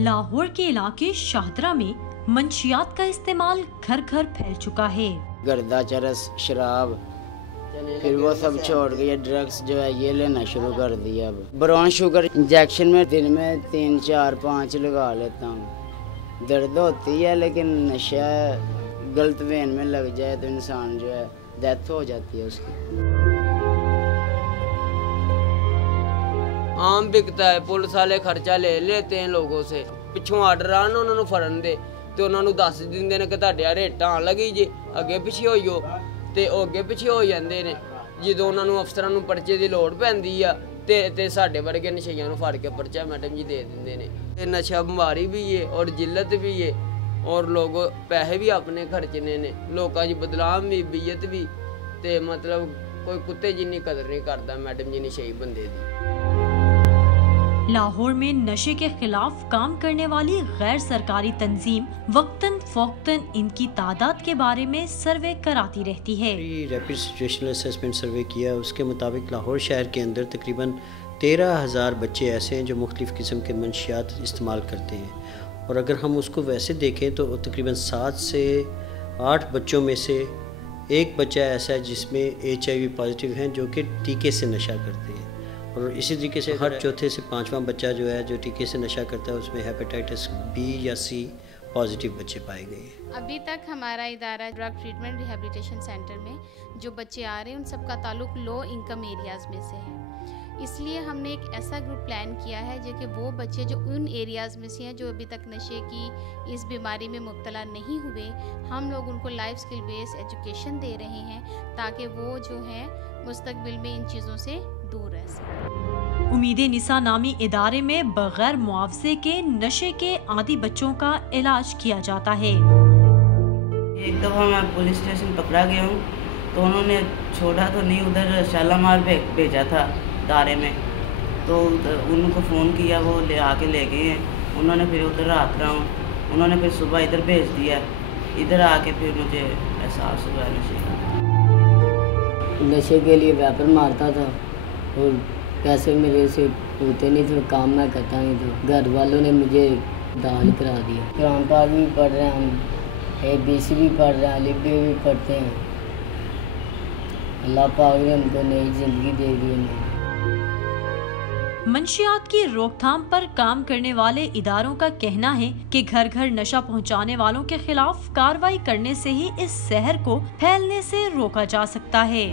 लाहौर के इलाके शाहदरा में मंशियात का इस्तेमाल घर घर फैल चुका है। गर्दा, चरस, शराब, फिर वो सब छोड़ के ये ड्रग्स जो है ये लेना शुरू कर दिया। अब ब्राउन शुगर इंजेक्शन में दिन में 3, 4, 5 लगा लेता हूँ। दर्द होती है लेकिन नशा गलत वेन में लग जाए तो इंसान जो है डेथ हो जाती है उसकी। आम बिकता है, पुलिस वाले खर्चा ले लेते हैं लोगों से। पिछों आर्डर आन उन्होंने फड़न दे तो उन्होंने दस दिंदे ने कि तुहाडे रेटां लगी जे अगे पिछे होइयो ते ਉਹ ਅੱਗੇ ਪਿੱਛੇ ਹੋ ਜਾਂਦੇ ਨੇ। ਜਦੋਂ ਉਹਨਾਂ ਨੂੰ ਅਫਸਰਾਂ ਨੂੰ ਪਰਚੇ ਦੀ ਲੋੜ ਪੈਂਦੀ ਆ ਤੇ ਸਾਡੇ ਵਰਗੇ ਨਸ਼ਈਆਂ ਨੂੰ ਫੜ ਕੇ ਪਰਚਾ ਮੈਡਮ ਜੀ ਦੇ ਦਿੰਦੇ ਨੇ। ਇਹ ਨਸ਼ਾ ਬਿਮਾਰੀ ਵੀ ਏ ਔਰ ਜਿੱਲਤ ਵੀ ਏ ਔਰ ਲੋਕ ਪੈਸੇ ਵੀ ਆਪਣੇ ਖਰਚਨੇ ਨੇ। ਲੋਕਾਂ ਦੀ ਬਦਨਾਮ ਵੀ ਬੀਅਤ ਵੀ ਤੇ ਮਤਲਬ ਕੋਈ ਕੁੱਤੇ ਜਿੰਨੀ ਕਦਰ ਨਹੀਂ ਕਰਦਾ ਮੈਡਮ ਜੀ ਨਸ਼ਈ ਬੰਦੇ ਦੀ। लाहौर में नशे के खिलाफ काम करने वाली गैर सरकारी तंजीम वक्तन फ़ौक्तन इनकी तादाद के बारे में सर्वे कराती रहती है। रैपिड सिचुएशनल असेसमेंट सर्वे किया, उसके मुताबिक लाहौर शहर के अंदर तकरीबन 13,000 बच्चे ऐसे हैं जो मुख्तलिफ़ किस्म के मंशियात इस्तेमाल करते हैं। और अगर हम उसको वैसे देखें तो तकरीबन 7 से 8 बच्चों में से एक बच्चा ऐसा है जिसमें HIV पॉजिटिव हैं जो कि टीके से नशा करते हैं। और इसी तरीके से हर चौथे से 5वां बच्चा जो है जो टीके से नशा करता है उसमें हेपेटाइटिस B या C पॉजिटिव बच्चे पाए गए हैं। अभी तक हमारा इदारा ड्रग ट्रीटमेंट रिहेबिलिटेशन सेंटर में जो बच्चे आ रहे हैं उन सबका ताल्लुक लो इनकम एरियाज़ में से है। इसलिए हमने एक ऐसा ग्रुप प्लान किया है जो कि वो बच्चे जो उन एरियाज़ में से हैं जो अभी तक नशे की इस बीमारी में मुब्तला नहीं हुए, हम लोग उनको लाइफ स्किल बेस्ड एजुकेशन दे रहे हैं ताकि वो जो है मुस्तकबिल में इन चीज़ों से दूर रह सकें। उम्मीद निसा नामी इदारे में बगैर मुआवजे के नशे के आदी बच्चों का इलाज किया जाता है। एक दफ़ा मैं पुलिस स्टेशन पकड़ा गया हूँ तो उन्होंने छोड़ा तो नहीं, उधर शालामार भेजा था दारे में, तो उनको फ़ोन किया, वो आके ले गए हैं। उन्होंने फिर उधर रात रहा हूँ, उन्होंने फिर सुबह इधर भेज दिया। इधर आके फिर मुझे एहसास हुआ नशे के लिए व्यापार मारता था और पैसे मेरे से होते नहीं थे, काम मैं करता नहीं था। घर वालों ने मुझे दाल करा दिया। कुरान पाक भी पढ़ रहे हैं हम, ABC भी पढ़ रहे हैं, अलिफ भी पढ़ते हैं। अल्लाह पाक ने हमको नई ज़िंदगी दे दी है। मंशियात की रोकथाम पर काम करने वाले इदारों का कहना है कि घर घर नशा पहुंचाने वालों के खिलाफ कार्रवाई करने से ही इस जहर को फैलने से रोका जा सकता है।